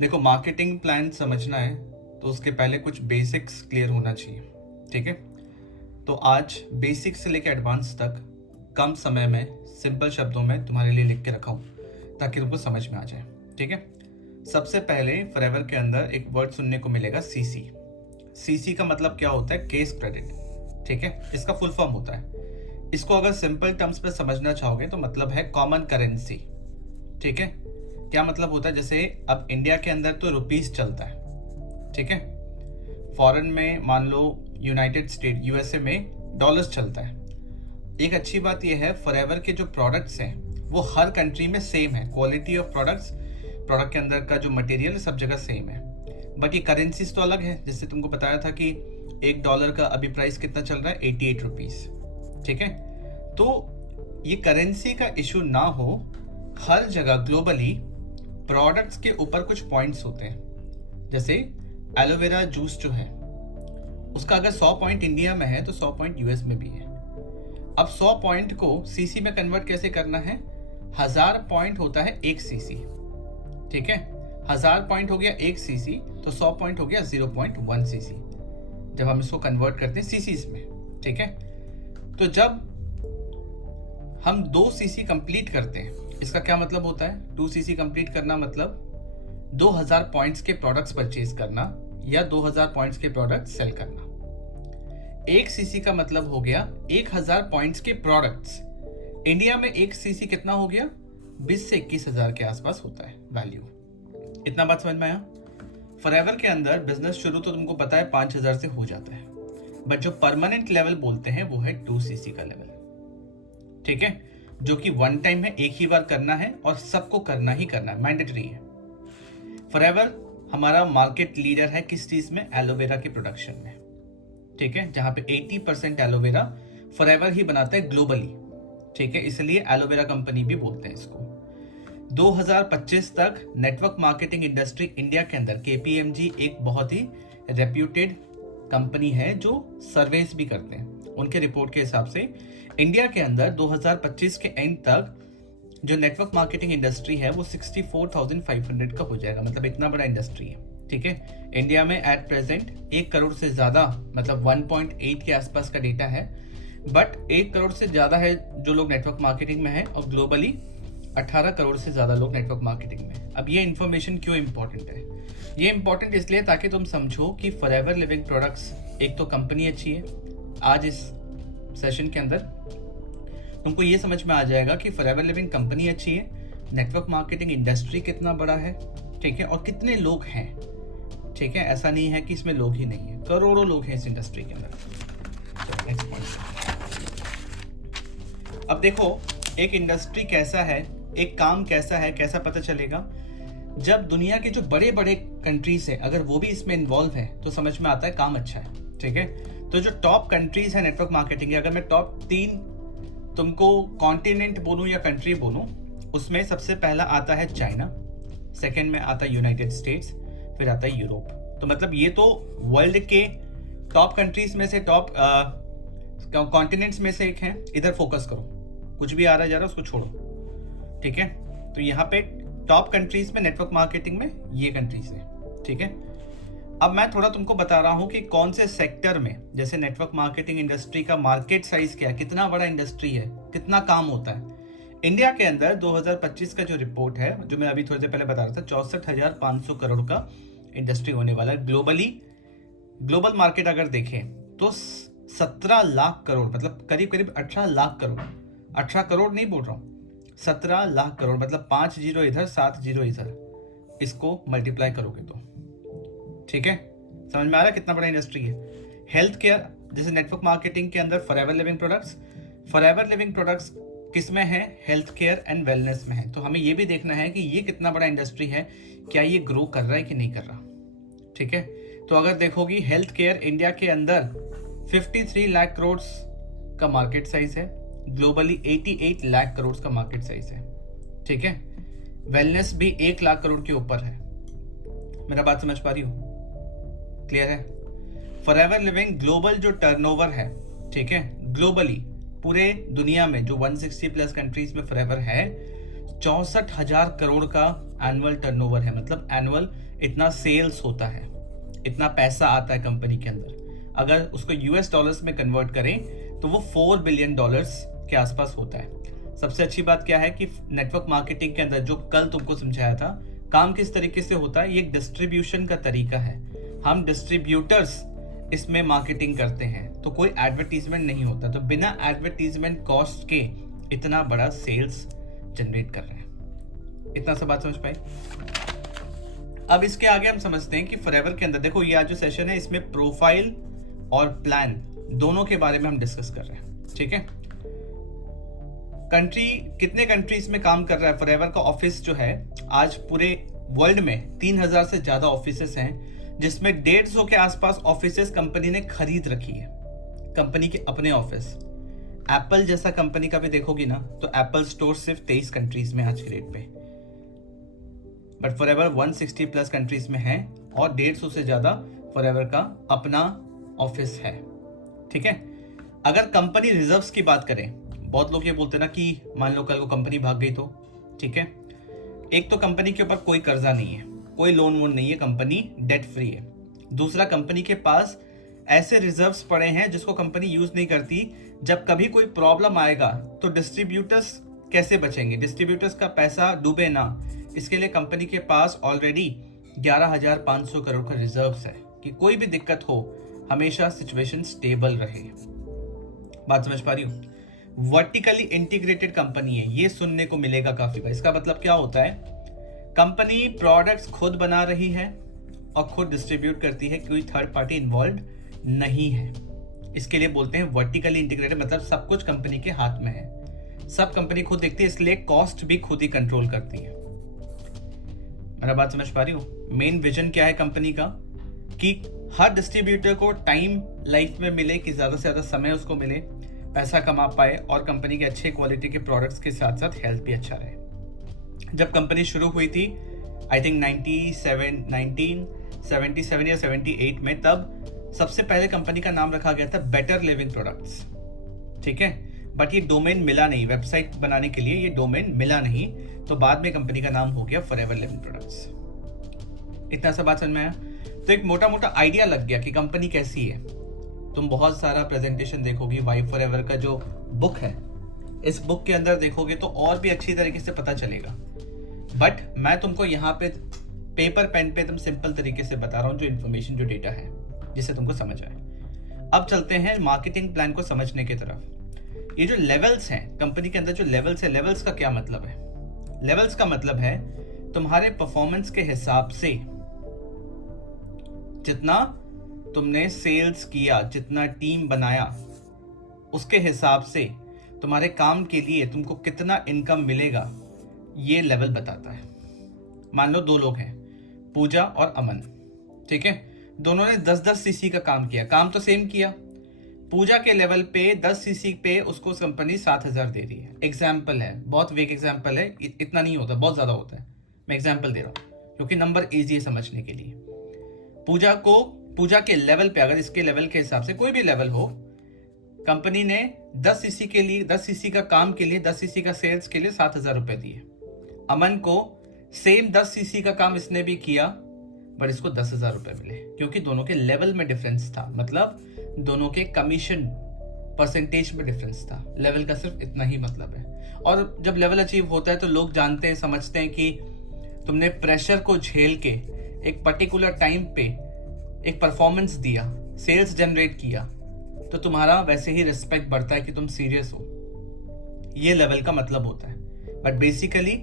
देखो, marketing plan समझना है तो उसके पहले कुछ बेसिक्स क्लियर होना चाहिए। ठीक है, तो आज बेसिक्स से लेकर एडवांस तक कम समय में सिंपल शब्दों में तुम्हारे लिए लिख के रखा हूँ ताकि तुमको समझ में आ जाए। ठीक है, सबसे पहले फॉरएवर के अंदर एक वर्ड सुनने को मिलेगा, सीसी। सीसी का मतलब क्या होता है? Case credit. ठीक है, इसका फुल फॉर्म होता है, इसको अगर सिंपल टर्म्स में समझना चाहोगे तो मतलब है कॉमन करेंसी। ठीक है, क्या मतलब होता है? जैसे अब इंडिया के अंदर तो रुपीस चलता है, ठीक है, फॉरेन में मान लो यूनाइटेड स्टेट यूएसए में डॉलर्स चलता है। एक अच्छी बात यह है, फॉरएवर के जो प्रोडक्ट्स हैं वो हर कंट्री में सेम है, क्वालिटी ऑफ प्रोडक्ट्स, प्रोडक्ट के अंदर का जो मटेरियल सब जगह सेम है, बट ये करेंसीज तो अलग है। जैसे तुमको बताया था कि $1 का अभी प्राइस कितना चल रहा है, 88 रुपीज़। ठीक है, तो ये करेंसी का इशू ना हो, हर जगह ग्लोबली प्रोडक्ट्स के ऊपर कुछ पॉइंट्स होते हैं। जैसे एलोवेरा जूस जो है उसका अगर 100 पॉइंट इंडिया में है तो 100 पॉइंट यूएस में भी है। अब 100 पॉइंट को सीसी में कन्वर्ट कैसे करना है? 1000 पॉइंट होता है 1 सीसी। ठीक है, 1000 पॉइंट हो गया 1 सीसी, तो 100 पॉइंट हो गया 0.1 सीसी जब हम इसको कन्वर्ट करते हैं सीसीज में। ठीक है, तो जब हम 2 सीसी कंप्लीट करते हैं, इसका क्या मतलब होता है? 2 सीसी कंप्लीट करना मतलब 2000 पॉइंट्स के प्रोडक्ट्स परचेज करना या 2000 पॉइंट्स के प्रोडक्ट सेल करना। 1 सीसी का मतलब हो गया 1000 पॉइंट्स के प्रोडक्ट्स। इंडिया में 1 सीसी कितना हो गया? 20 से 21 हजार के आसपास होता है वैल्यू। इतना बात समझ में आया? फॉरएवर के अंदर बिजनेस शुरू तो तुमको पता है 5000 से हो जाता है, बट जो परमानेंट लेवल बोलते हैं वो है 2 सीसी का लेवल। ठीक है, जो कि वन टाइम है, एक ही बार करना है और सबको करना ही करना है, मैंडेटरी है। फॉरएवर हमारा मार्केट लीडर है किस चीज में? एलोवेरा के प्रोडक्शन में। ठीक है, जहां पे 80% एलोवेरा फॉरएवर ही बनाता है ग्लोबली। ठीक है, इसलिए एलोवेरा कंपनी भी बोलते हैं इसको। 2025 तक नेटवर्क मार्केटिंग इंडस्ट्री इंडिया के अंदर केपीएमजी एक बहुत ही रेप्यूटेड कंपनी है जो सर्वेस भी करते हैं। उनके रिपोर्ट के हिसाब से इंडिया के अंदर 2025 के एंड तक जो नेटवर्क मार्केटिंग इंडस्ट्री है वो 64,500 का हो जाएगा। मतलब इतना बड़ा इंडस्ट्री है। ठीक है, इंडिया में एट प्रेजेंट 1 करोड़ से ज्यादा, मतलब 1.8 के आसपास का डेटा है, बट 1 करोड़ से ज्यादा है जो लोग नेटवर्क मार्केटिंग में है, और ग्लोबली 18 करोड़ से ज्यादा लोग नेटवर्क मार्केटिंग में। अब ये इन्फॉर्मेशन क्यों इंपॉर्टेंट है? ये इंपॉर्टेंट इसलिए ताकि तुम समझो कि फॉरएवर लिविंग प्रोडक्ट्स एक तो कंपनी अच्छी है। आज इस सेशन के अंदर तुमको ये समझ में आ जाएगा कि फॉरएवर लिविंग कंपनी अच्छी है, नेटवर्क मार्केटिंग इंडस्ट्री कितना बड़ा है, ठीक है, और कितने लोग हैं। ठीक है, ऐसा नहीं है कि इसमें लोग ही नहीं है, करोड़ों लोग हैं इस इंडस्ट्री के अंदर। Next point. अब देखो, एक इंडस्ट्री कैसा है, एक काम कैसा है, कैसा पता चलेगा? जब दुनिया के जो बड़े बड़े कंट्रीज है अगर वो भी इसमें इन्वॉल्व है तो समझ में आता है काम अच्छा है। ठीक है, तो जो टॉप कंट्रीज है नेटवर्क मार्केटिंग के, अगर मैं टॉप 3 तुमको कॉन्टिनेंट बोलूं या कंट्री बोलूं, उसमें सबसे पहला आता है चाइना, सेकंड में आता है यूनाइटेड स्टेट्स, फिर आता है यूरोप। तो मतलब ये तो वर्ल्ड के टॉप कंट्रीज में से, टॉप कॉन्टिनेंट्स में से एक है। इधर फोकस करो, कुछ भी आ रहा जा रहा है उसको छोड़ो। ठीक है, तो यहाँ पे टॉप कंट्रीज में नेटवर्क मार्केटिंग में ये कंट्रीज है। ठीक है, अब मैं थोड़ा तुमको बता रहा हूं कि कौन से सेक्टर में, जैसे नेटवर्क मार्केटिंग इंडस्ट्री का मार्केट साइज क्या है, कितना बड़ा इंडस्ट्री है, कितना काम होता है। इंडिया के अंदर 2025 का जो रिपोर्ट है, जो मैं अभी थोड़ी देर पहले बता रहा था, 64,500 करोड़ का इंडस्ट्री होने वाला है ग्लोबली। ग्लोबल मार्केट अगर देखें तो 17 लाख करोड़, मतलब करीब करीब 18 लाख करोड़, 18 करोड़ नहीं बोल रहा हूँ, 17 लाख करोड़, मतलब 5 जीरो इधर 7 जीरो इधर, इसको मल्टीप्लाई करोगे तो। ठीक है, समझ में आ रहा है कितना बड़ा इंडस्ट्री है। हेल्थ केयर, जैसे नेटवर्क मार्केटिंग के अंदर forever living products, forever living products किस में है? हेल्थ केयर एंड वेलनेस में है। तो हमें ये भी देखना है कि ये कितना बड़ा इंडस्ट्री है, क्या ये ग्रो कर रहा है कि नहीं कर रहा। ठीक है, तो अगर देखोगी हेल्थ केयर इंडिया के अंदर 53 लाख करोड़ का मार्केट साइज है, ग्लोबली 88 लाख करोड़ का मार्केट साइज है। ठीक है, वेलनेस भी 1 लाख करोड़ के ऊपर है। मेरा बात समझ पा रही हो? क्लियर है? फॉरएवर लिविंग ग्लोबल जो टर्नओवर है, ठीक है, ग्लोबली पूरे दुनिया में जो 160 प्लस कंट्रीज में फॉरएवर है, 64,000 करोड़ का एनुअल टर्नओवर है, मतलब एनुअल इतना सेल्स होता है, इतना पैसा आता है कंपनी के अंदर। अगर उसको यूएस डॉलर्स में कन्वर्ट करें तो वो $4 बिलियन के आसपास होता है। सबसे अच्छी बात क्या है कि नेटवर्क मार्केटिंग के अंदर जो कल तुमको समझाया था, काम किस तरीके से होता है, ये एक डिस्ट्रीब्यूशन का तरीका है। हम डिस्ट्रीब्यूटर्स इसमें मार्केटिंग करते हैं, तो कोई एडवर्टीजमेंट नहीं होता, तो बिना एडवर्टीजमेंट कॉस्ट के इतना बड़ा सेल्स जनरेट कर रहे हैं। इतना सा बात समझ पाए? अब इसके आगे हम समझते हैं कि फॉरएवर के अंदर देखो, ये आज जो सेशन है इसमें प्रोफाइल और प्लान दोनों के बारे में हम डिस्कस कर रहे हैं, ठीक है। कंट्री, कितने कंट्रीज में काम कर रहा है फॉरएवर का ऑफिस जो है, आज पूरे वर्ल्ड में 3000 से ज्यादा ऑफिसेस हैं, जिसमें 150 के आसपास ऑफिसेस कंपनी ने खरीद रखी है, कंपनी के अपने ऑफिस। एप्पल जैसा कंपनी का भी देखोगी ना, तो एप्पल स्टोर सिर्फ 23 कंट्रीज में आज के डेट पे, बट फॉरएवर 160 प्लस कंट्रीज में है और 150 से ज्यादा फॉरएवर का अपना ऑफिस है, ठीक है। अगर कंपनी रिजर्व्स की बात करें, बहुत लोग ये बोलते हैं ना कि मान लो कल को कंपनी भाग गई तो, ठीक है। एक तो कंपनी के ऊपर कोई कर्जा नहीं है, कोई लोन वोन नहीं है, कंपनी डेट फ्री है। दूसरा, कंपनी के पास ऐसे रिजर्व्स पड़े हैं जिसको कंपनी यूज नहीं करती। जब कभी कोई प्रॉब्लम आएगा तो डिस्ट्रीब्यूटर्स कैसे बचेंगे, डिस्ट्रीब्यूटर्स का पैसा डूबे ना, इसके लिए कंपनी के पास ऑलरेडी 11,500 करोड़ का रिजर्व्स है कि कोई भी दिक्कत हो हमेशा सिचुएशन स्टेबल रहे। बात समझ पा रही हूँ? वर्टिकली इंटीग्रेटेड कंपनी है, ये सुनने को मिलेगा काफी बार। इसका मतलब क्या होता है, कंपनी प्रोडक्ट्स खुद बना रही है और खुद डिस्ट्रीब्यूट करती है, कोई थर्ड पार्टी इन्वॉल्व नहीं है। इसके लिए बोलते हैं वर्टिकली इंटीग्रेटेड, मतलब सब कुछ कंपनी के हाथ में है, सब कंपनी खुद देखती है, इसलिए कॉस्ट भी खुद ही कंट्रोल करती है। मेरा बात समझ पा रही हो? मेन विजन क्या है कंपनी का, कि हर डिस्ट्रीब्यूटर को टाइम लाइफ में मिले, कि ज्यादा से ज्यादा समय उसको मिले, पैसा कमा पाए और कंपनी के अच्छे क्वालिटी के प्रोडक्ट्स के साथ साथ हेल्थ भी अच्छा रहे। जब कंपनी शुरू हुई थी, आई थिंक 1977 या 78 में, तब सबसे पहले कंपनी का नाम रखा गया था बेटर लिविंग प्रोडक्ट्स, ठीक है। बट ये डोमेन मिला नहीं, वेबसाइट बनाने के लिए ये डोमेन मिला नहीं, तो बाद में कंपनी का नाम हो गया फॉरएवर लिविंग प्रोडक्ट्स। इतना सा बात समझ में आया? तो एक मोटा मोटा आइडिया लग गया कि कंपनी कैसी है। तुम बहुत सारा प्रेजेंटेशन देखोगी, वाई फॉरएवर का जो बुक है, इस बुक के अंदर देखोगे तो और भी अच्छी तरीके से पता चलेगा। बट मैं तुमको यहाँ पे पेपर पेन पे एकदम सिंपल तरीके से बता रहा हूँ, जो इन्फॉर्मेशन, जो डेटा है, जिससे तुमको समझ आए। अब चलते हैं मार्केटिंग प्लान को समझने की तरफ। ये जो लेवल्स हैं कंपनी के अंदर, जो लेवल्स है, लेवल्स का क्या मतलब है? लेवल्स का मतलब है तुम्हारे परफॉर्मेंस के हिसाब से, जितना तुमने सेल्स किया, जितना टीम बनाया, उसके हिसाब से तुम्हारे काम के लिए तुमको कितना इनकम मिलेगा, ये लेवल बताता है। मान लो 2 लोग हैं, पूजा और अमन, ठीक है। दोनों ने 10-10 सीसी का काम किया, काम तो सेम किया। पूजा के लेवल पे 10 सीसी पे उसको कंपनी 7,000 दे रही है। एग्जाम्पल है, बहुत वीक एग्जाम्पल है, इतना नहीं होता, बहुत ज्यादा होता है। मैं एग्जाम्पल दे रहा हूँ क्योंकि नंबर इजी है समझने के लिए। पूजा के लेवल पे, अगर इसके लेवल के हिसाब से कोई भी लेवल हो, कंपनी ने 10 सीसी के लिए, 10 सीसी का काम के लिए, 10 सीसी का सेल्स के लिए 7,000 रुपए दिए। अमन को सेम 10 सीसी का काम इसने भी किया, बट इसको 10,000 रुपए मिले, क्योंकि दोनों के लेवल में डिफरेंस था, मतलब दोनों के कमीशन परसेंटेज में डिफरेंस था। लेवल का सिर्फ इतना ही मतलब है। और जब लेवल अचीव होता है तो लोग जानते हैं, समझते हैं कि तुमने प्रेशर को झेल के एक पर्टिकुलर टाइम पे एक परफॉर्मेंस दिया, सेल्स जनरेट किया, तो तुम्हारा वैसे ही रिस्पेक्ट बढ़ता है कि तुम सीरियस हो। ये लेवल का मतलब होता है। बट बेसिकली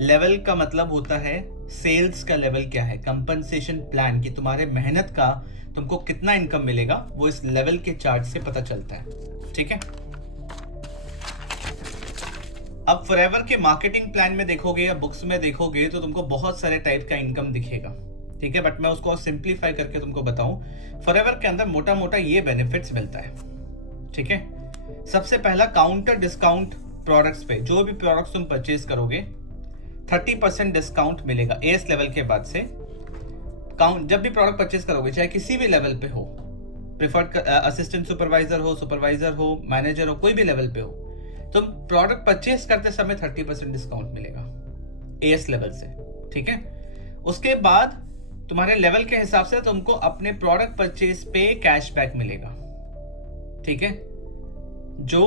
लेवल का मतलब होता है सेल्स का लेवल क्या है, कंपनसेशन प्लान, कि तुम्हारे मेहनत का तुमको कितना इनकम मिलेगा, वो इस लेवल के चार्ट से पता चलता है, ठीक है। अब फॉरएवर के मार्केटिंग प्लान में देखोगे या बुक्स में देखोगे तो तुमको बहुत सारे टाइप का इनकम दिखेगा, ठीक है। बट मैं उसको सिंप्लीफाई करके तुमको बताऊं, फॉरएवर के अंदर मोटा मोटा ये बेनिफिट्स मिलता है, ठीक है। सबसे पहला, काउंटर डिस्काउंट प्रोडक्ट्स पे, जो भी प्रोडक्ट्स तुम परचेज करोगे 30% डिस्काउंट मिलेगा एस लेवल के बाद से। जब भी प्रोडक्ट परचेज करोगे, चाहे किसी भी लेवल पे हो, प्रिफर्ड असिस्टेंट सुपरवाइजर हो, मैनेजर हो, कोई भी लेवल पे हो, तुम प्रोडक्ट परचेज करते समय 30% डिस्काउंट मिलेगा एस लेवल से, ठीक है। उसके बाद तुम्हारे लेवल के हिसाब से तुमको अपने प्रोडक्ट परचेज पे कैशबैक मिलेगा, ठीक है, जो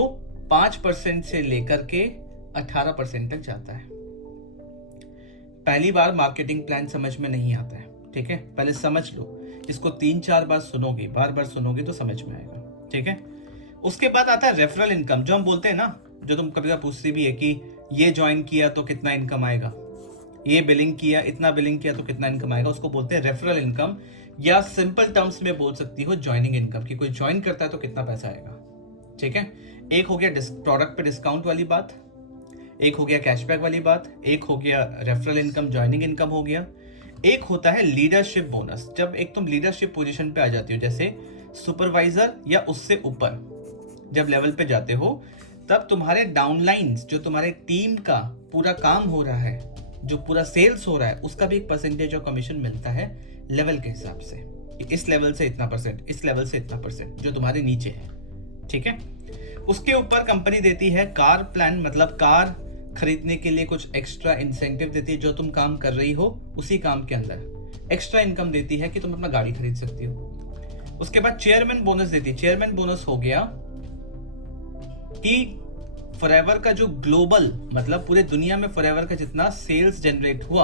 5% से लेकर के 18% तक जाता है। पहली बार मार्केटिंग प्लान समझ में नहीं आता है, ठीक है, पहले समझ लो, इसको 3-4 बार सुनोगे, बार बार सुनोगे तो समझ में आएगा, ठीक है। उसके बाद आता है रेफरल इनकम, जो हम बोलते हैं ना, जो तुम कभी कभी पूछती भी है कि ये ज्वाइन किया तो कितना इनकम आएगा, ये बिलिंग किया, इतना बिलिंग किया तो कितना इनकम आएगा, उसको बोलते हैं रेफरल इनकम, या सिंपल टर्म्स में बोल सकती हो ज्वाइनिंग इनकम, कि कोई ज्वाइन करता है तो कितना पैसा आएगा, ठीक है। एक हो गया प्रोडक्ट पे डिस्काउंट वाली बात, एक हो गया कैशबैक वाली बात, एक हो गया रेफरल इनकम, ज्वाइनिंग इनकम हो गया। एक होता है लीडरशिप बोनस, जब एक तुम लीडरशिप पोजीशन पे आ जाती हो, जैसे सुपरवाइजर या उससे ऊपर जब लेवल पे जाते हो, तब तुम्हारे डाउनलाइंस, जो तुम्हारे टीम का पूरा काम हो रहा है, जो पूरा सेल्स हो रहा है, उसका भी एक परसेंटेज ऑफ कमीशन मिलता है लेवल के हिसाब से, इस लेवल से इतना परसेंट, इस लेवल से इतना परसेंट, जो तुम्हारे नीचे है, ठीक है। उसके ऊपर कंपनी देती है कार प्लान, मतलब कार खरीदने के लिए कुछ एक्स्ट्रा इंसेंटिव देती है, जो तुम काम कर रही हो उसी काम के अंदर एक्स्ट्रा इनकम देती है कि तुम अपना गाड़ी खरीद सकती हो। उसके बाद चेयरमैन बोनस देती है। चेयरमैन बोनस हो गया कि फॉरएवर का जो ग्लोबल, मतलब पूरे दुनिया में फॉरएवर का जितना सेल्स जनरेट हुआ,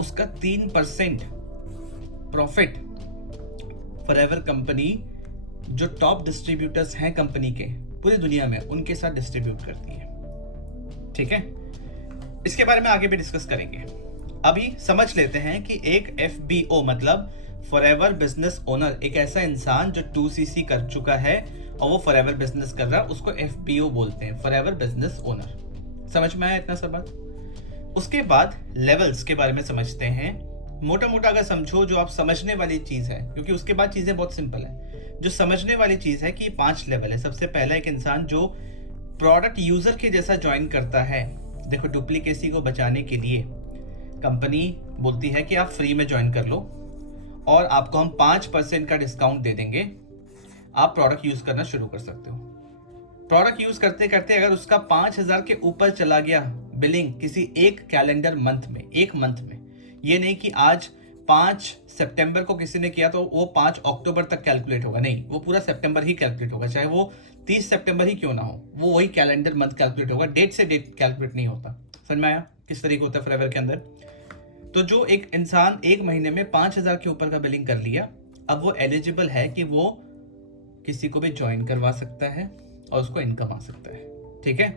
उसका 3% प्रॉफिट फॉरएवर कंपनी, जो टॉप डिस्ट्रीब्यूटर्स हैं कंपनी के पूरी दुनिया में, उनके साथ डिस्ट्रीब्यूट करती है, ठीक है। इसके बारे में आगे भी डिस्कस करेंगे। अभी समझ लेते हैं कि एक FBO मतलब फॉरएवर बिजनेस ओनर, एक ऐसा इंसान जो 2CC कर चुका है और वो फॉरएवर बिजनेस कर रहा है, उसको FBO बोलते हैं, फॉरएवर बिजनेस ओनर। समझ में आया इतना सब बात? उसके बाद लेवल्स के बारे में समझते हैं। मोटा मोटा अगर समझो, जो आप समझने वाली चीज है, क्योंकि उसके बाद चीजें बहुत सिंपल है। जो समझने वाली चीज है कि 5 लेवल है। सबसे पहला एक इंसान जो प्रोडक्ट यूजर के जैसा ज्वाइन करता है। देखो, डुप्लीकेसी को बचाने के लिए कंपनी बोलती है कि आप फ्री में ज्वाइन कर लो और आपको हम 5% का डिस्काउंट दे देंगे, आप प्रोडक्ट यूज करना शुरू कर सकते हो। प्रोडक्ट यूज करते करते अगर उसका 5000 के ऊपर चला गया बिलिंग किसी एक कैलेंडर मंथ में, एक मंथ में, ये नहीं कि आज 5 सितंबर को किसी ने किया तो वो 5 अक्टूबर तक कैलकुलेट होगा, नहीं, वो पूरा सितंबर ही कैलकुलेट होगा, चाहे वो 30 सितंबर ही क्यों ना हो, वो वही कैलेंडर मंथ कैलकुलेट होगा, डेट से डेट कैलकुलेट नहीं होता। समझ में आया किस तरीके होता है फॉरएवर के अंदर? तो जो एक इंसान एक महीने में 5000 के ऊपर का बिलिंग कर लिया, अब वो एलिजिबल है कि वो किसी को भी ज्वाइन करवा सकता है और उसको इनकम आ सकता है, ठीक है।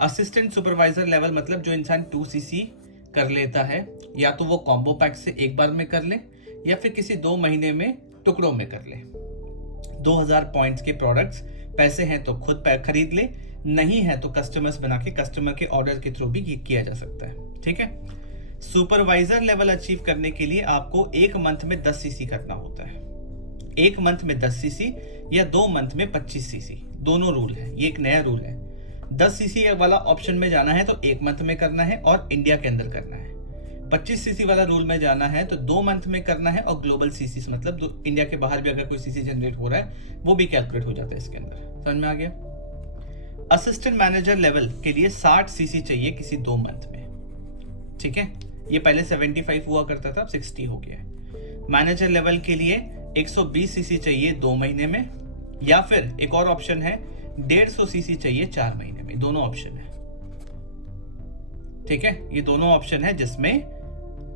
असिस्टेंट सुपरवाइजर लेवल मतलब जो इंसान 2CC कर लेता है, या तो वो कॉम्बो पैक से एक बार में कर ले या फिर किसी 2 महीने में टुकड़ों में कर ले। 2000 पॉइंट्स के प्रोडक्ट्स, पैसे हैं तो खुद खरीद ले, नहीं है तो कस्टमर्स बना के कस्टमर के ऑर्डर के थ्रू भी किया जा सकता है, ठीक है। सुपरवाइजर लेवल अचीव करने के लिए आपको एक मंथ में 10cc करना होता है। एक मंथ में 10cc या 2 मंथ में 25cc, दोनों रूल है, ये एक नया रूल है। 10cc वाला ऑप्शन में जाना है तो एक मंथ में करना है और इंडिया के अंदर करना है। 25cc वाला रूल में जाना है तो 2 मंथ में करना है और ग्लोबल सीसी, मतलब इंडिया के बाहर भी अगर कोई सीसी जनरेट हो रहा है वो भी कैलकुलेट हो जाता है इसके अंदर। समझ में आ गया? असिस्टेंट मैनेजर लेवल के लिए 60cc चाहिए किसी 2 मंथ में, ठीक है। ये पहले 75 हुआ करता था, अब 60 हो गया है। मैनेजर लेवल के लिए 120cc चाहिए 2 महीने में, या फिर एक और ऑप्शन है 150cc चाहिए 4 महीने में। दोनों ऑप्शन है, ठीक है, ये दोनों ऑप्शन है जिसमें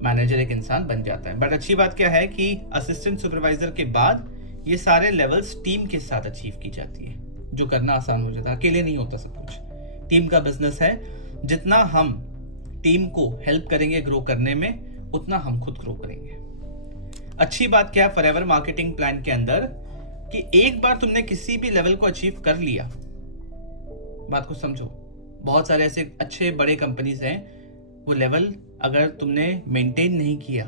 मैनेजर एक इंसान बन जाता है। बट अच्छी बात क्या है कि असिस्टेंट सुपरवाइजर के बाद ये सारे लेवल्स टीम के साथ अचीव की जाती है, जो करना आसान हो जाता है, अकेले नहीं होता सब कुछ। टीम का बिजनेस है, जितना हम टीम को हेल्प करेंगे ग्रो करने में, उतना हम खुद ग्रो करेंगे। अच्छी बात क्या है फॉरएवर मार्केटिंग प्लान के अंदर, कि एक बार तुमने किसी भी लेवल को अचीव कर लिया, बात को समझो, बहुत सारे ऐसे अच्छे बड़े कंपनीज हैं, वो लेवल अगर तुमने मेंटेन नहीं किया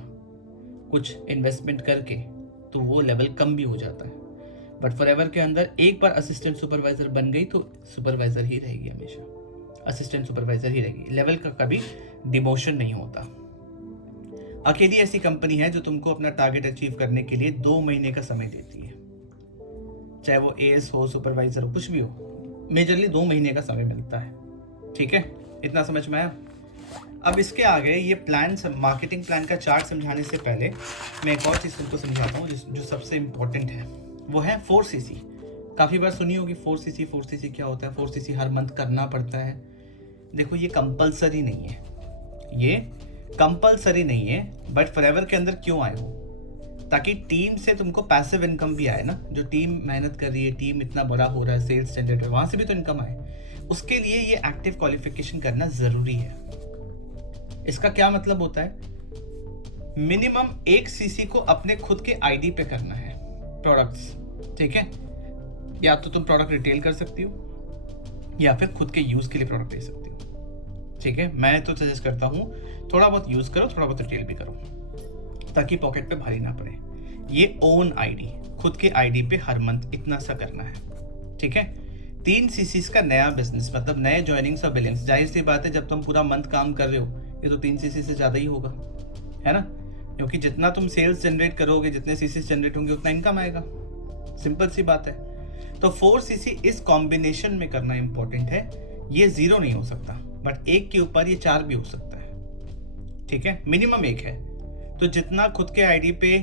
कुछ इन्वेस्टमेंट करके तो वो लेवल कम भी हो जाता है। बट फॉरएवर के अंदर एक बार असिस्टेंट सुपरवाइजर बन गई तो सुपरवाइजर ही रहेगी, हमेशा असिस्टेंट सुपरवाइजर ही रहेगी, लेवल का कभी डिमोशन नहीं होता। अकेली ऐसी कंपनी है जो तुमको अपना टारगेट अचीव करने के लिए 2 महीने का समय देती है, चाहे वो AS हो, सुपरवाइजर हो, कुछ भी हो, मेजरली 2 महीने का समय मिलता है, ठीक है। इतना समझ में आया? अब इसके आगे ये प्लान, मार्केटिंग प्लान का चार्ट समझाने से पहले मैं एक और चीज़ तुमको समझाता हूँ जो सबसे इम्पोर्टेंट है, वो है 4cc। काफ़ी बार सुनी होगी 4cc क्या होता है, 4cc हर मंथ करना पड़ता है। देखो ये कंपलसरी नहीं है, ये कंपलसरी नहीं है, बट फॉरएवर के अंदर क्यों आए हो, ताकि टीम से तुमको पैसिव इनकम भी आए ना। जो टीम मेहनत कर रही है, टीम इतना बड़ा हो रहा है, सेल्स जनरेट हो, वहाँ से भी तो इनकम आए। उसके लिए ये एक्टिव क्वालिफिकेशन करना ज़रूरी है। इसका क्या मतलब होता है, मिनिमम 1cc को अपने खुद के आईडी पे करना है प्रोडक्ट्स, ठीक है। या तो तुम प्रोडक्ट रिटेल कर सकती हो या फिर खुद के यूज़ के लिए प्रोडक्ट ले सकती हो, ठीक है। मैं तो सजेस्ट करता हूँ थोड़ा बहुत यूज़ करो, थोड़ा बहुत रिटेल भी करो, ताकि पॉकेट पे भारी ना पड़े। ये ओन आईडी, खुद के आईडी पे हर मंथ इतना सा करना है, ठीक है। 3cc का नया बिजनेस, मतलब नए ज्वाइनिंग्स और बिलिंग्स, जाहिर सी बात है जब तुम पूरा मंथ काम कर रहे हो ये तो 3cc से ज़्यादा ही होगा, है ना, क्योंकि जितना तुम सेल्स जनरेट करोगे, जितने सीसीस जनरेट होंगे उतना इनकम आएगा, सिंपल सी बात है। तो 4cc इस कॉम्बिनेशन में करना इंपॉर्टेंट है। ये 0 नहीं हो सकता, बट एक के ऊपर ये 4 भी हो सकता है, ठीक है। मिनिमम 1 है, तो जितना खुद के आईडी पे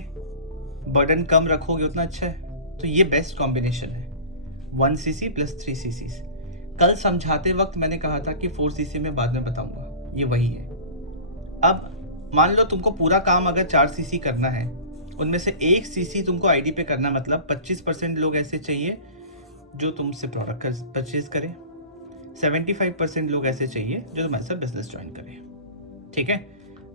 बर्डन कम रखोगे उतना अच्छा है। तो ये बेस्ट कॉम्बिनेशन है, 1cc + 3cc। कल समझाते वक्त मैंने कहा था कि 4cc में बाद में बताऊंगा, ये वही है। अब मान लो तुमको पूरा काम अगर 4cc करना है, उनमें से 1cc तुमको आईडी पे करना, मतलब 25% लोग ऐसे चाहिए जो तुमसे प्रोडक्ट परचेज करें, 75% लोग ऐसे चाहिए जो तुम्हारे साथ बिजनेस ज्वाइन करें, ठीक है।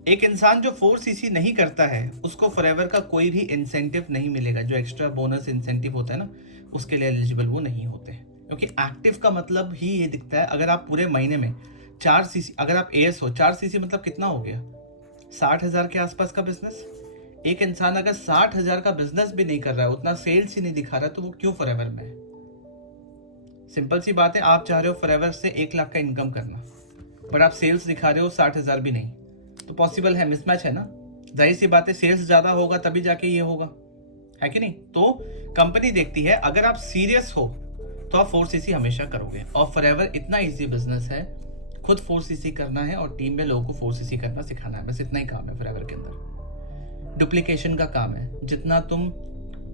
एक इंसान जो 4cc नहीं करता है उसको फॉरएवर का कोई भी इंसेंटिव नहीं मिलेगा, जो एक्स्ट्रा बोनस इंसेंटिव होता है ना, उसके लिए एलिजिबल वो नहीं होते, क्योंकि एक्टिव का मतलब ही ये दिखता है। अगर आप पूरे महीने में 4cc, अगर आप एएस हो, 4cc मतलब कितना हो गया, 60,000 के आसपास का बिजनेस। एक इंसान अगर 60,000 का बिजनेस भी नहीं कर रहा है, उतना सेल्स ही नहीं दिखा रहा, तो वो क्यों फॉरएवर में है। सिंपल सी बात है, आप चाह रहे हो फॉरएवर से 1 लाख का इनकम करना, बट आप सेल्स दिखा रहे हो 60,000 भी नहीं, तो पॉसिबल है, मिसमैच है ना। जाहिर सी बात है, सेल्स ज़्यादा होगा तभी जाके ये होगा, है कि नहीं। तो कंपनी देखती है अगर आप सीरियस हो तो आप 4cc हमेशा करोगे। और फॉरएवर इतना इजी बिजनेस है, खुद 4cc करना है और टीम में लोगों को 4cc करना सिखाना है, बस इतना ही काम है फॉरएवर के अंदर। डुप्लीकेशन का काम है, जितना तुम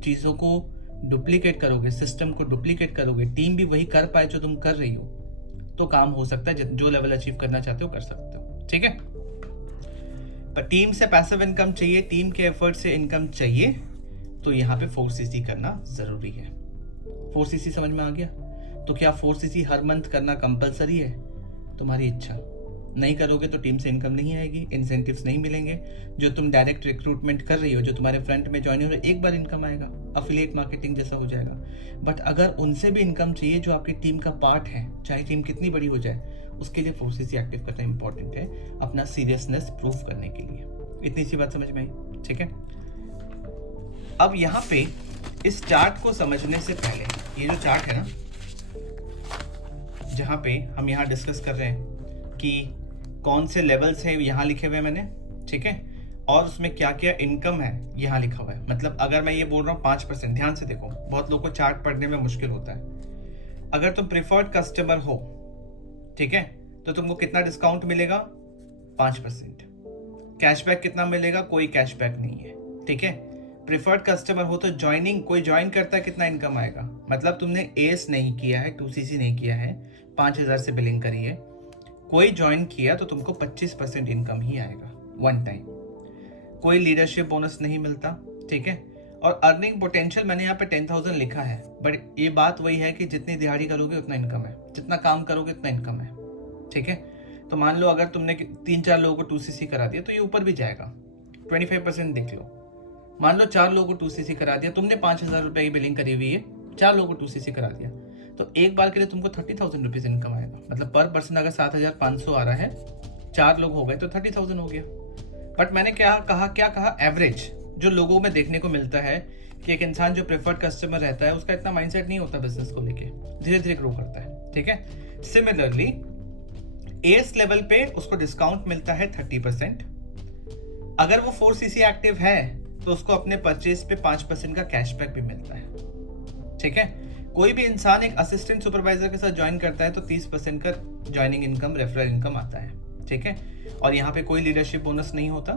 चीज़ों को डुप्लीकेट करोगे, सिस्टम को डुप्लीकेट करोगे, टीम भी वही कर पाए जो तुम कर रही हो, तो काम हो सकता है, जो लेवल अचीव करना चाहते हो कर सकते हो, ठीक है। पर टीम से पैसिव इनकम चाहिए, टीम के एफर्ट से इनकम चाहिए, तो यहाँ पे 4cc करना ज़रूरी है। 4cc समझ में आ गया। तो क्या 4cc हर मंथ करना कंपलसरी है? तुम्हारी इच्छा, नहीं करोगे तो टीम से इनकम नहीं आएगी, इंसेंटिव्स नहीं मिलेंगे। जो तुम डायरेक्ट रिक्रूटमेंट कर रही हो, जो तुम्हारे फ्रंट में ज्वाइन हो रहे, एक बार इनकम आएगा, अफिलिएट मार्केटिंग जैसा हो जाएगा। बट अगर उनसे भी इनकम चाहिए जो आपकी टीम का पार्ट है, चाहे टीम कितनी बड़ी हो जाए, उसके लिए 4cc एक्टिव करना इंपॉर्टेंट है, अपना सीरियसनेस प्रूव करने के लिए। इतनी सी बात समझ में आई, ठीक है। अब यहाँ पे इस चार्ट को समझने से पहले, ये जो चार्ट है ना, जहाँ पे हम यहाँ डिस्कस कर रहे हैं कि कौन से लेवल्स हैं, यहाँ लिखे हुए हैं मैंने, ठीक है, और उसमें क्या क्या इनकम है यहाँ लिखा हुआ है। मतलब अगर मैं ये बोल रहा हूँ 5%, ध्यान से देखो, बहुत लोगों को चार्ट पढ़ने में मुश्किल होता है। अगर तुम प्रिफर्ड कस्टमर हो, ठीक है, तो तुमको कितना डिस्काउंट मिलेगा? 5%। कैशबैक कितना मिलेगा? कोई कैशबैक नहीं है, ठीक है। प्रिफर्ड कस्टमर हो तो ज्वाइनिंग, कोई ज्वाइन करता है, कितना इनकम आएगा? मतलब तुमने एस नहीं किया है, 2cc नहीं किया है, 5,000 से बिलिंग करी है, कोई ज्वाइन किया तो तुमको 25% इनकम ही आएगा वन टाइम। कोई लीडरशिप बोनस नहीं मिलता, ठीक है। और अर्निंग पोटेंशियल मैंने यहाँ पे 10,000 लिखा है, बट ये बात वही है कि जितनी दिहाड़ी करोगे उतना इनकम है, जितना काम करोगे उतना इनकम है, ठीक है। तो मान लो अगर तुमने 3-4 लोगों को 2cc करा दिया तो ये ऊपर भी जाएगा, 25% देख लो। मान लो 4 लोगों को 2cc करा दिया, तुमने 5,000 रुपये की बिलिंग करी हुई है, 4 लोगों को 2cc करा दिया, तो एक बार के लिए तुमको 30,000 रुपीज़ इनकम आएगा। मतलब पर पर्सन अगर 7,500 आ रहा है, 4 लोग हो गए तो 30,000 हो गया। बट मैंने क्या कहा, एवरेज जो लोगों में देखने को मिलता है कि एक इंसान जो प्रेफर्ड कस्टमर रहता है, उसका इतना माइंडसेट नहीं होता बिजनेस को लेके, धीरे धीरे ग्रो करता है, ठीक है। सिमिलरली एस लेवल पे उसको डिस्काउंट मिलता है 30%। अगर वो 4cc एक्टिव है तो उसको अपने परचेज पे 5% का कैशबैक भी मिलता है, ठीक है। कोई भी इंसान एक असिस्टेंट सुपरवाइजर के साथ ज्वाइन करता है तो 30% का ज्वाइनिंग इनकम, रेफरल इनकम आता है, ठीक है। और यहाँ पे कोई लीडरशिप बोनस नहीं होता,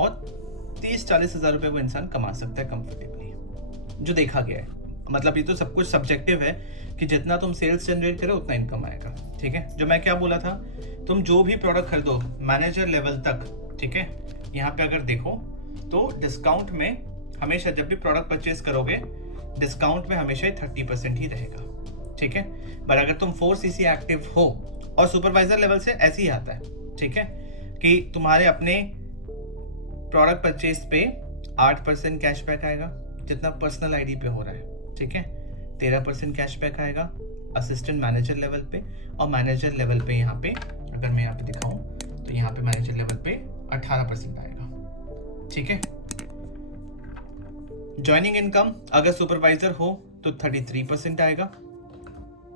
और 30-40 हज़ार रुपये वो इंसान कमा सकता है कंफर्टेबली, जो देखा गया है। मतलब ये तो सब कुछ सब्जेक्टिव है कि जितना तुम सेल्स जनरेट करो उतना इनकम आएगा, ठीक है। जो मैं क्या बोला था, तुम जो भी प्रोडक्ट खरीदो मैनेजर लेवल तक, ठीक है, यहाँ पे अगर देखो तो डिस्काउंट में हमेशा, जब भी प्रोडक्ट परचेज करोगे डिस्काउंट में हमेशा 30% ही रहेगा, ठीक है। पर अगर तुम 4cc एक्टिव हो, और सुपरवाइजर लेवल से ऐसे ही आता है, ठीक है, कि तुम्हारे अपने प्रोडक्ट परचेज पे 8% कैशबैक आएगा जितना पर्सनल आईडी पे हो रहा है, ठीक है। 13% कैशबैक आएगा असिस्टेंट मैनेजर लेवल पे, और मैनेजर लेवल पे यहाँ पे अगर मैं यहाँ पे दिखाऊं तो यहाँ पे मैनेजर लेवल पे 18% आएगा, ठीक है। ज्वाइनिंग इनकम अगर सुपरवाइजर हो तो 33% आएगा,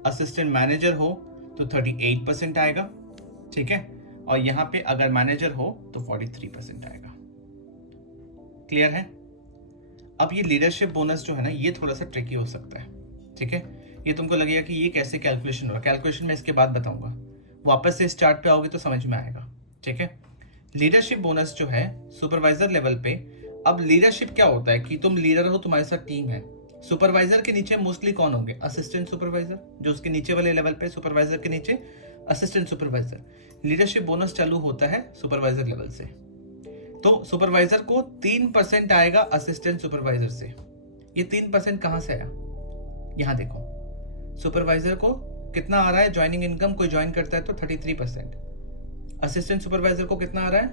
असिस्टेंट मैनेजर हो तो 38% आएगा, ठीक है, और यहाँ पे अगर मैनेजर हो तो 43% आएगा। क्लियर है? अब ये लीडरशिप बोनस जो है ना, ये थोड़ा सा ट्रिकी हो सकता है, ठीक है। ये तुमको लगेगा कि ये कैसे कैलकुलेशन होगा, कैलकुलेशन मैं इसके बाद बताऊंगा, वापस से स्टार्ट पे आओगे तो समझ में आएगा, ठीक है। लीडरशिप बोनस जो है सुपरवाइजर लेवल पे, अब लीडरशिप क्या होता है कि तुम लीडर हो, तुम्हारे साथ टीम है। सुपरवाइजर के नीचे मोस्टली कौन होंगे? असिस्टेंट सुपरवाइजर, जो उसके नीचे वाले लेवल पे, सुपरवाइजर के नीचे असिस्टेंट सुपरवाइजर। लीडरशिप बोनस चालू होता है सुपरवाइजर लेवल से, तो सुपरवाइजर को 3% आएगा असिस्टेंट सुपरवाइजर से। ये 3% कहां से आया? यहां देखो, सुपरवाइजर को कितना आ रहा है ज्वाइनिंग इनकम, कोई ज्वाइन करता है तो 33%। असिस्टेंट सुपरवाइजर को कितना आ रहा है?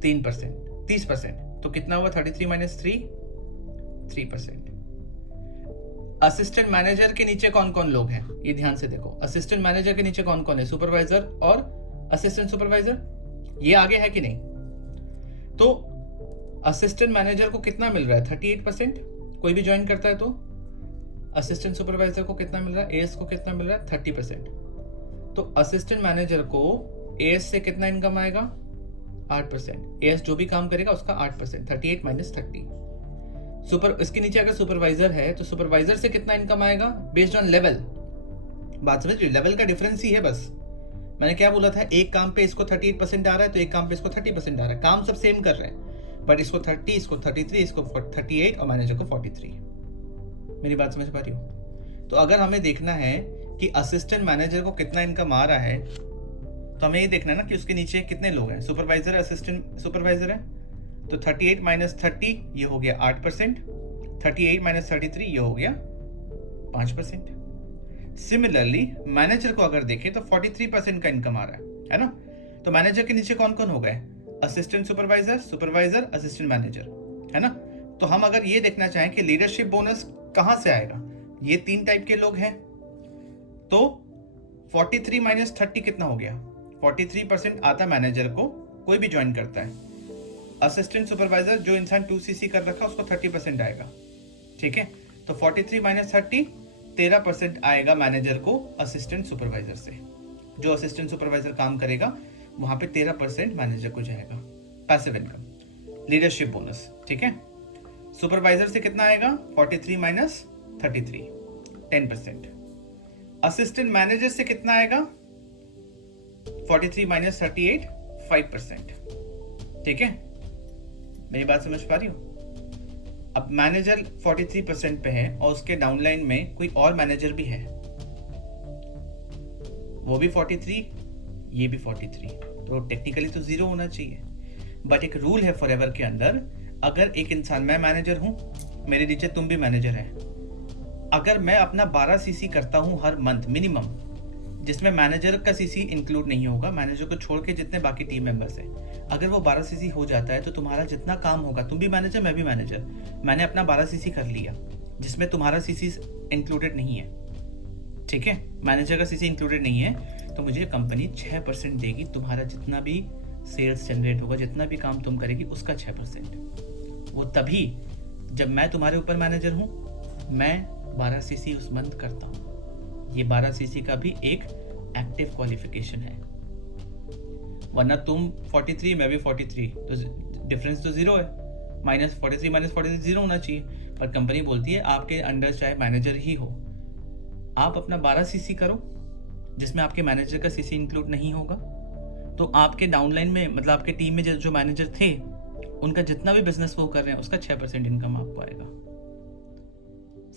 3%, 30%, तो कितना हुआ? 33 माइनस 3%। असिस्टेंट मैनेजर के नीचे कौन कौन लोग हैं, ये ध्यान से देखो। असिस्टेंट मैनेजर के नीचे कौन कौन है? सुपरवाइजर और असिस्टेंट सुपरवाइजर, ये आगे है कि नहीं? तो असिस्टेंट मैनेजर को कितना मिल रहा है? 38%, कोई भी ज्वाइन करता है तो। असिस्टेंट सुपरवाइजर को कितना मिल रहा है? एएस को कितना मिल रहा है? 30%। तो असिस्टेंट मैनेजर को एएस से कितना इनकम आएगा? 8%। एएस जो भी काम करेगा उसका 8%, 38 माइनस 30। इसके नीचे अगर सुपरवाइजर है तो सुपरवाइजर से कितना इनकम आएगा? Based on level. बात समझ रहे? लेवल का डिफरेंस ही है बस। मैंने क्या बोला था, एक काम पे इसको 38% आ रहा है तो एक काम पे इसको 30% आ रहा है, काम सब सेम कर रहे हैं, बट इसको 30, इसको 33, इसको 38 और मैनेजर को 43। मेरी बात समझ पा रही हो? तो अगर हमें देखना है कि असिस्टेंट मैनेजर को कितना इनकम आ रहा है, तो हमें ये देखना है ना कि उसके नीचे कितने लोग हैं। सुपरवाइजर, असिस्टेंट सुपरवाइजर है, तो 38 माइनस 30 ये हो गया 8%, 38 माइनस 33 ये हो गया 5%। सिमिलरली मैनेजर को अगर देखें तो 43% का इनकम आ रहा है ना। तो मैनेजर के नीचे कौन कौन हो गए? Assistant supervisor, supervisor, assistant manager, है ना। तो हम अगर ये देखना चाहें कि लीडरशिप बोनस कहां से आएगा, ये 3 टाइप के लोग हैं, तो 43 माइनस 30 कितना हो गया? 43% आता मैनेजर को, कोई भी ज्वाइन करता है। असिस्टेंट सुपरवाइजर जो इंसान 2cc कर रखा उसको 30% आएगा, ठीक है। तो 43 माइनस 30, 13% आएगा मैनेजर को असिस्टेंट सुपरवाइजर से। जो असिस्टेंट सुपरवाइजर काम करेगा वहां पे 13% मैनेजर को जाएगा पैसिव इनकम, लीडरशिप बोनस, ठीक है। सुपरवाइजर से कितना आएगा? 43 माइनस 33, 10%। असिस्टेंट मैनेजर से कितना आएगा? 43 माइनस 38, 5%, ठीक है। मेरी बात समझ पा रही हो? अब मैनेजर 43% पे है और उसके डाउनलाइन में कोई और मैनेजर भी है, वो भी 43, ये भी 43, तो टेक्निकली तो 0 होना चाहिए। बट एक रूल है फॉरएवर के अंदर, अगर एक इंसान, मैं मैनेजर हूं, मेरे नीचे तुम भी मैनेजर है, अगर मैं अपना 12cc करता हूं हर मंथ मिनिमम, जिसमें मैनेजर का सीसी इंक्लूड नहीं होगा, मैनेजर को छोड़ के जितने बाकी टीम मेंबर्स हैं, अगर वो 12cc हो जाता है तो तुम्हारा जितना काम होगा, तुम भी मैनेजर मैं भी मैनेजर, मैंने अपना 12cc कर लिया जिसमें तुम्हारा सीसी इंक्लूडेड नहीं है, ठीक है, मैनेजर का सीसी इंक्लूडेड नहीं है, तो मुझे कंपनी 6% देगी, तुम्हारा जितना भी सेल्स जनरेट होगा, जितना भी काम तुम करेगी उसका 6%। वो तभी जब मैं तुम्हारे ऊपर मैनेजर हूं, मैं 12cc उस मंथ करता हूं। ये 12cc का भी एक एक्टिव क्वालिफिकेशन है, वरना तुम 43 मैं भी 43, तो डिफरेंस तो 0 है। -43 माइनस 43 0 होना चाहिए, पर कंपनी बोलती है आपके अंडर चाहे मैनेजर ही हो, आप अपना 12cc करो जिसमें आपके मैनेजर का सीसी इंक्लूड नहीं होगा, तो आपके डाउनलाइन में मतलब आपके टीम में जो मैनेजर थे उनका जितना भी बिजनेस वो कर रहे हैं उसका 6% इनकम आपको आएगा।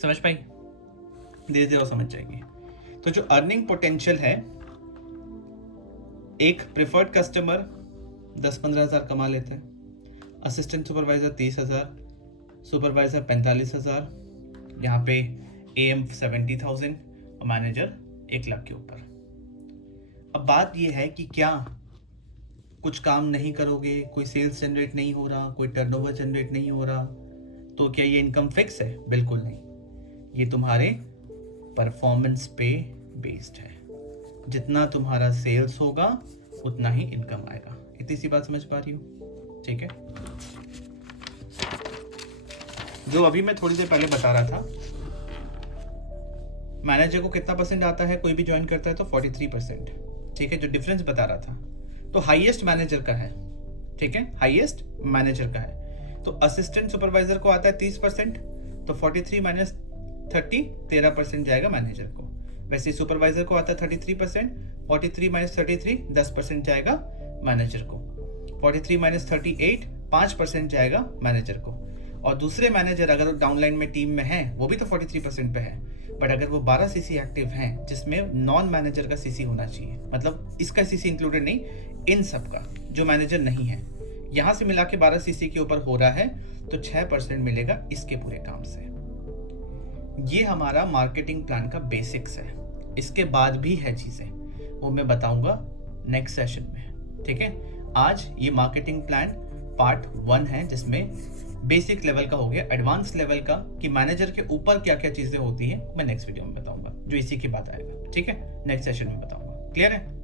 समझ पाई? धीरे धीरे समझ जाएगी। तो जो अर्निंग पोटेंशियल है, एक प्रिफर्ड कस्टमर 10-15 हज़ार कमा लेते हैं, असिस्टेंट सुपरवाइजर 30,000, सुपरवाइजर 45,000, यहाँ पे AM 70,000 और मैनेजर 1 लाख के ऊपर। अब बात यह है कि क्या कुछ काम नहीं करोगे, कोई सेल्स जनरेट नहीं हो रहा, कोई टर्नओवर जनरेट नहीं हो रहा, तो क्या ये इनकम फिक्स है? बिल्कुल नहीं, ये तुम्हारे परफॉर्मेंस पे बेस्ड है। जितना तुम्हारा सेल्स होगा उतना ही इनकम आएगा। इतनी सी बात समझ पा रही हूँ? ठीक है। जो अभी मैं थोड़ी देर पहले बता रहा था, मैनेजर को कितना परसेंट आता है, कोई भी ज्वाइन करता है तो 43%। ठीक है, जो डिफरेंस बता रहा था, तो हाईएस्ट मैनेजर का है। ठीक है, हाईएस्ट मैनेजर का है। तो असिस्टेंट सुपरवाइजर को आता है 30%, तो 43 माइनस 30 13% जाएगा मैनेजर को। वैसे सुपरवाइजर को आता है 33%, 43 माइनस 33 10% जाएगा मैनेजर को। 43 माइनस 38 5% जाएगा मैनेजर को। और दूसरे मैनेजर अगर डाउनलाइन में टीम में है वो भी तो 43% पे है, बट अगर वो 12 सीसी एक्टिव हैं जिसमें नॉन मैनेजर का सीसी होना चाहिए, मतलब इसका सीसी इंक्लूडेड नहीं, इन सब का जो मैनेजर नहीं है, यहाँ से मिला के 12 सीसी के ऊपर हो रहा है, तो 6% मिलेगा इसके पूरे काम से। ये हमारा मार्केटिंग प्लान का बेसिक्स है। इसके बाद भी है चीज़ें, वो मैं बताऊंगा नेक्स्ट सेशन में। ठीक है, आज ये मार्केटिंग प्लान पार्ट 1 है, जिसमें बेसिक लेवल का हो गया। एडवांस लेवल का कि मैनेजर के ऊपर क्या क्या चीज़ें होती हैं मैं नेक्स्ट वीडियो में बताऊंगा, जो इसी की बात आएगा। ठीक है, नेक्स्ट सेशन में बताऊंगा। क्लियर है?